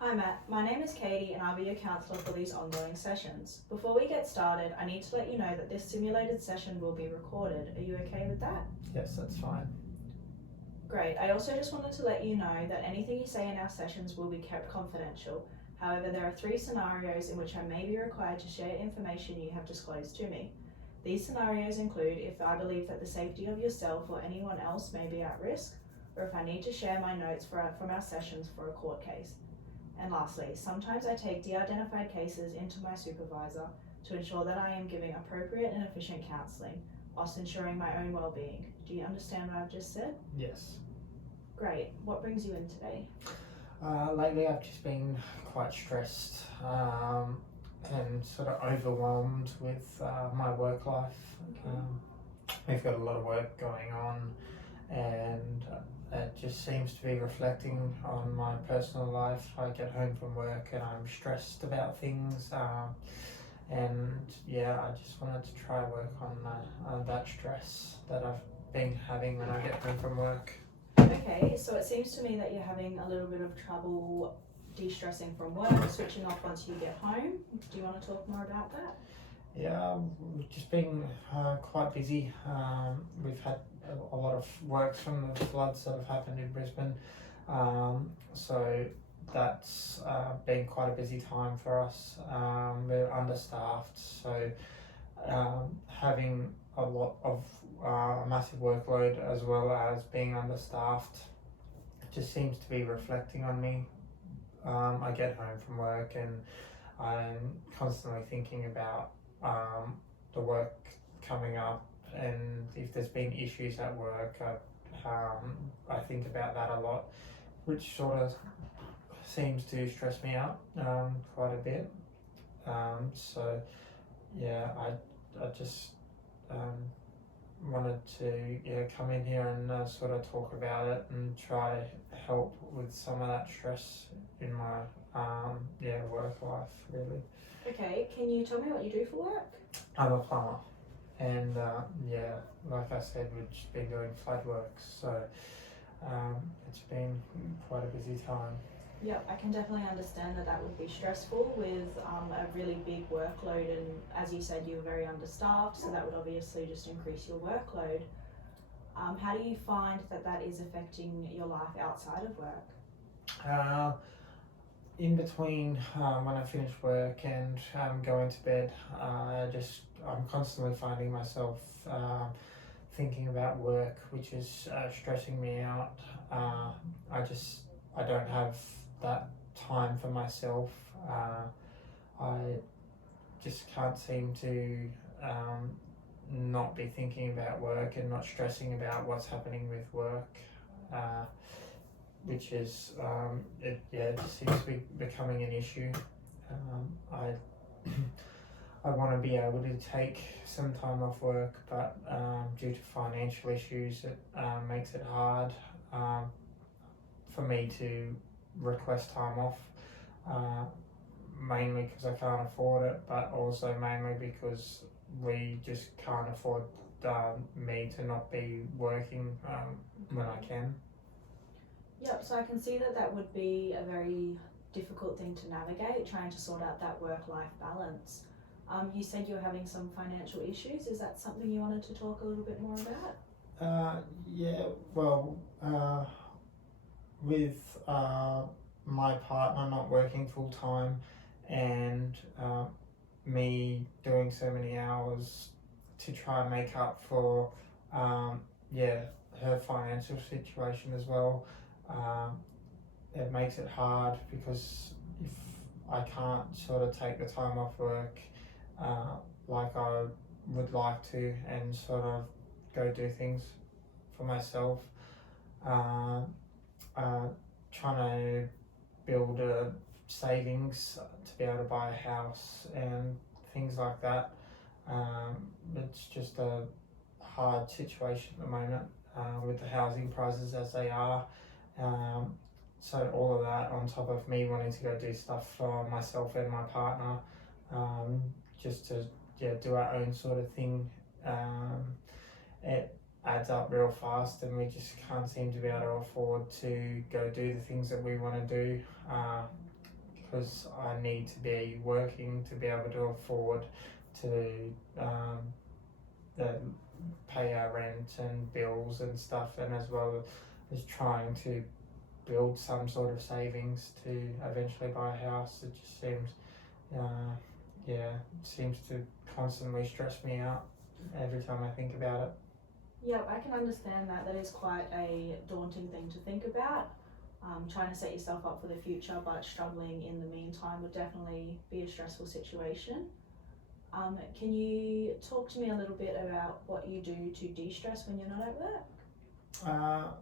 Hi Matt, my name is Katie and I'll be your counsellor for these ongoing sessions. Before we get started, I need to let you know that this simulated session will be recorded. Are you okay with that? Yes, that's fine. Great. I also just wanted to let you know that anything you say in our sessions will be kept confidential. However, there are 3 scenarios in which I may be required to share information you have disclosed to me. These scenarios include if I believe that the safety of yourself or anyone else may be at risk, or if I need to share my notes from our sessions for a court case. And lastly, sometimes I take de-identified cases into my supervisor to ensure that I am giving appropriate and efficient counselling, whilst ensuring my own well-being. Do you understand what I've just said? Yes. Great. What brings you in today? Lately I've just been quite stressed and sort of overwhelmed with my work life. We've got a lot of work going on and it just seems to be reflecting on my personal life. I get home from work and I'm stressed about things and yeah, I just wanted to try work on that stress that I've been having when I get home from work. Okay, so it seems to me that you're having a little bit of trouble de-stressing from work, switching off once you get home. Do you want to talk more about that? Yeah, we've just been quite busy. We've had a lot of work from the floods that have happened in Brisbane, so that's been quite a busy time for us. We're understaffed, so having a lot of massive workload as well as being understaffed just seems to be reflecting on me. I get home from work and I'm constantly thinking about the work coming up, and if there's been issues at work, I think about that a lot, which sort of seems to stress me out quite a bit. So yeah, I just wanted to come in here and sort of talk about it and try help with some of that stress in my work life really. Okay, can you tell me what you do for work? I'm a plumber and like I said, we've just been doing flood works, so it's been quite a busy time. Yep, I can definitely understand that would be stressful with a really big workload, and as you said, you were very understaffed, so that would obviously just increase your workload. How do you find that is affecting your life outside of work? In between when I finish work and going to bed, I'm constantly finding myself thinking about work, which is stressing me out. I don't have that time for myself. I just can't seem to not be thinking about work and not stressing about what's happening with work, which is it just seems to be becoming an issue. I want to be able to take some time off work, but due to financial issues, it makes it hard for me to request time off, mainly because I can't afford it, but also mainly because we just can't afford me to not be working when I can. Yep, so I can see that would be a very difficult thing to navigate, trying to sort out that work-life balance. You said you were having some financial issues. Is that something you wanted to talk a little bit more about? With my partner not working full time and me doing so many hours to try and make up for her financial situation as well, it makes it hard because if I can't sort of take the time off work like I would like to and sort of go do things for myself, trying to build a savings to be able to buy a house and things like that. It's just a hard situation at the moment with the housing prices as they are. So all of that on top of me wanting to go do stuff for myself and my partner, just to do our own sort of thing, it adds up real fast, and we just can't seem to be able to afford to go do the things that we want to do. because I need to be working to be able to afford to pay our rent and bills and stuff, and as well as trying to build some sort of savings to eventually buy a house. It just seems, it seems to constantly stress me out every time I think about it. Yeah, I can understand that. That is quite a daunting thing to think about. Trying to set yourself up for the future, but struggling in the meantime would definitely be a stressful situation. Can you talk to me a little bit about what you do to de-stress when you're not at work?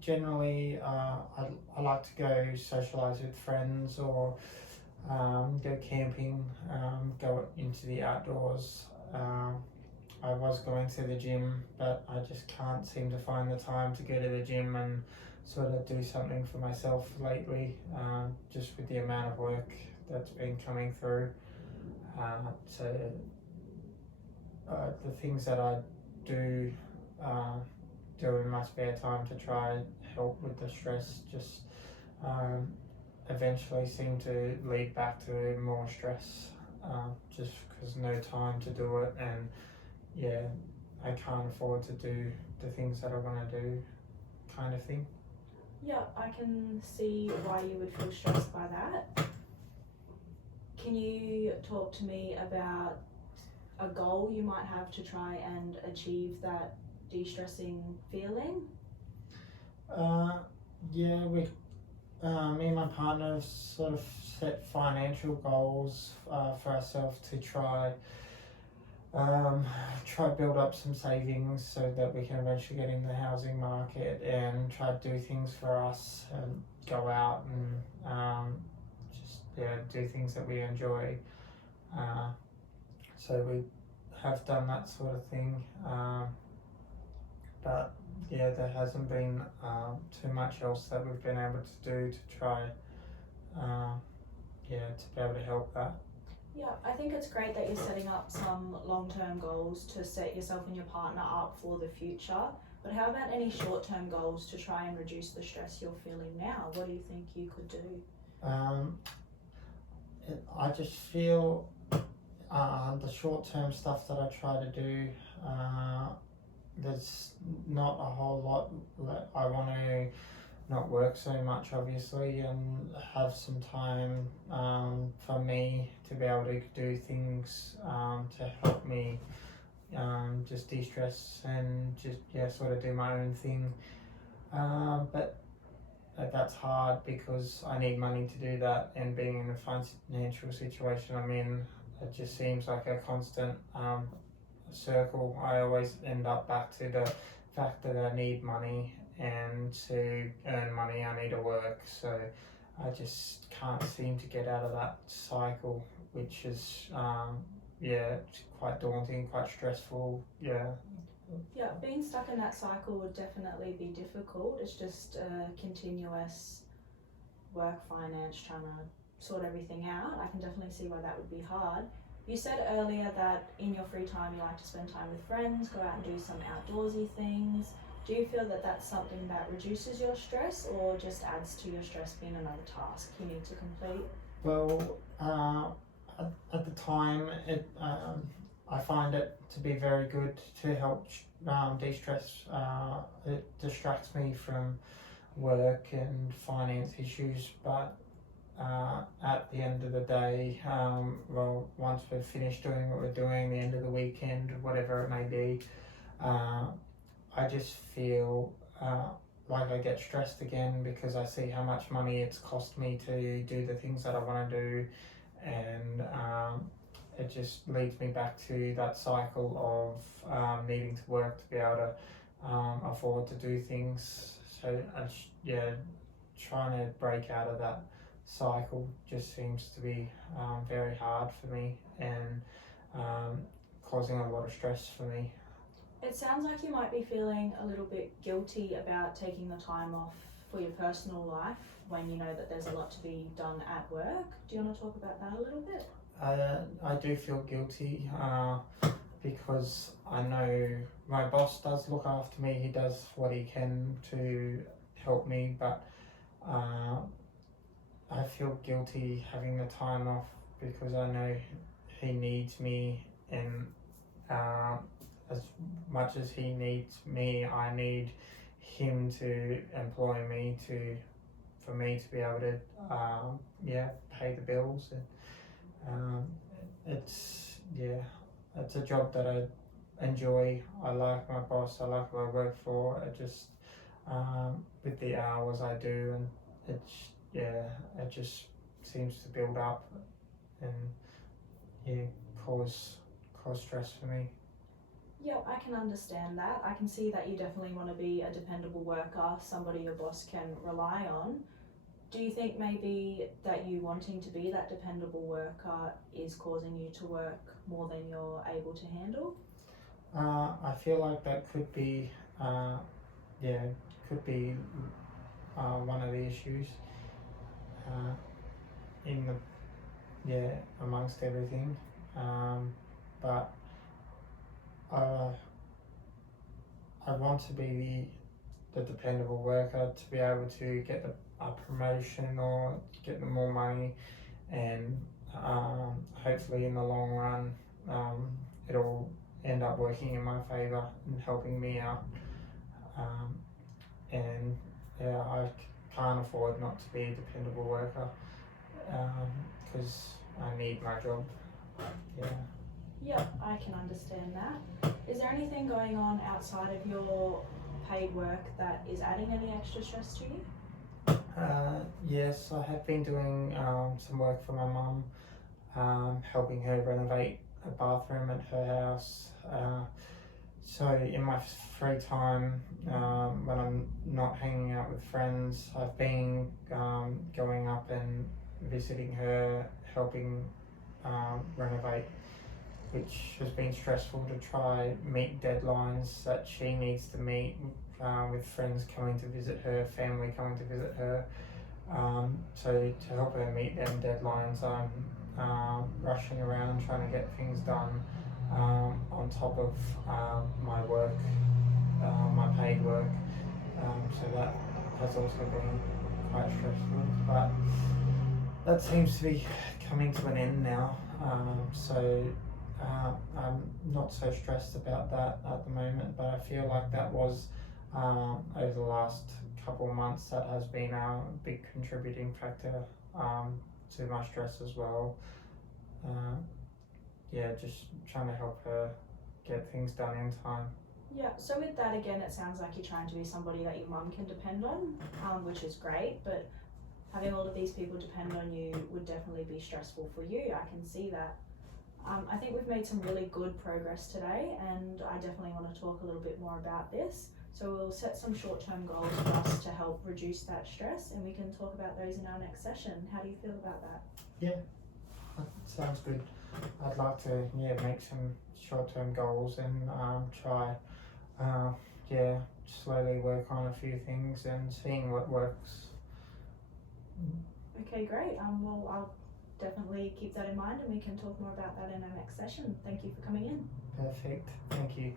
Generally, I like to go socialise with friends, or go camping, go into the outdoors. I was going to the gym, but I just can't seem to find the time to go to the gym and sort of do something for myself lately, just with the amount of work that's been coming through. So the things that I do in my spare time to try and help with the stress just eventually seem to lead back to more stress, just because no time to do it, and I can't afford to do the things that I want to do, kind of thing. Yeah, I can see why you would feel stressed by that. Can you talk to me about a goal you might have to try and achieve that de-stressing feeling? Me and my partner have sort of set financial goals for ourselves to try build up some savings so that we can eventually get in the housing market and try to do things for us and go out and do things that we enjoy. So we have done that sort of thing, but there hasn't been too much else that we've been able to do to try to be able to help that. Yeah, I think it's great that you're setting up some long-term goals to set yourself and your partner up for the future. But how about any short-term goals to try and reduce the stress you're feeling now? What do you think you could do? I just feel the short-term stuff that I try to do, there's not a whole lot. I want to not work so much, obviously, and have some time for me to be able to do things to help me just de-stress and just sort of do my own thing. But that's hard because I need money to do that, and being in the financial situation I'm in, it just seems like a constant circle. I always end up back to the fact that I need money, and to earn money I need to work. So I just can't seem to get out of that cycle, which is quite daunting, quite stressful. Yeah, being stuck in that cycle would definitely be difficult. It's just a continuous work, finance, trying to sort everything out. I can definitely see why that would be hard. You said earlier that in your free time you like to spend time with friends, go out and do some outdoorsy things. Do you feel that that's something that reduces your stress, or just adds to your stress being another task you need to complete? Well, at the time, I find it to be very good to help de-stress. It distracts me from work and finance issues, but at the end of the day, once we've finished doing what we're doing, the end of the weekend, whatever it may be, I just feel like I get stressed again because I see how much money it's cost me to do the things that I want to do, and it just leads me back to that cycle of needing to work to be able to afford to do things. So trying to break out of that cycle just seems to be very hard for me, and causing a lot of stress for me. It sounds like you might be feeling a little bit guilty about taking the time off for your personal life when you know that there's a lot to be done at work. Do you want to talk about that a little bit? I do feel guilty because I know my boss does look after me. He does what he can to help me, but I feel guilty having the time off because I know he needs me, and as much as he needs me, I need him to employ me for me to be able to pay the bills. And it's a job that I enjoy. I like my boss. I like who I work for. I just with the hours I do, and it just seems to build up and cause stress for me. Yeah, I can understand that. I can see that you definitely want to be a dependable worker, somebody your boss can rely on. Do you think maybe that you wanting to be that dependable worker is causing you to work more than you're able to handle? I feel like that could be one of the issues in the amongst everything, but I want to be the dependable worker to be able to get a promotion or get the more money, and hopefully in the long run it'll end up working in my favour and helping me out. And I can't afford not to be a dependable worker because I need my job. Yep, I can understand that. Is there anything going on outside of your paid work that is adding any extra stress to you? Yes, I have been doing some work for my mum, helping her renovate a bathroom at her house. So in my free time, when I'm not hanging out with friends, I've been going up and visiting her, helping renovate, which has been stressful to try meet deadlines that she needs to meet, with friends coming to visit her, family coming to visit her. So to help her meet them deadlines, I'm rushing around trying to get things done on top of my work, my paid work. So that has also been quite stressful, but that seems to be coming to an end now. So I'm not so stressed about that at the moment, but I feel like that was over the last couple of months, that has been a big contributing factor to my stress as well. Just trying to help her get things done in time. Yeah, so with that again, it sounds like you're trying to be somebody that your mum can depend on, which is great, but having all of these people depend on you would definitely be stressful for you. I can see that. I think we've made some really good progress today, and I definitely want to talk a little bit more about this. So we'll set some short-term goals for us to help reduce that stress, and we can talk about those in our next session. How do you feel about that? Yeah, that sounds good. I'd like to make some short-term goals and try slowly work on a few things and seeing what works. Okay, great. Well, I'll definitely keep that in mind, and we can talk more about that in our next session. Thank you for coming in. Perfect. Thank you.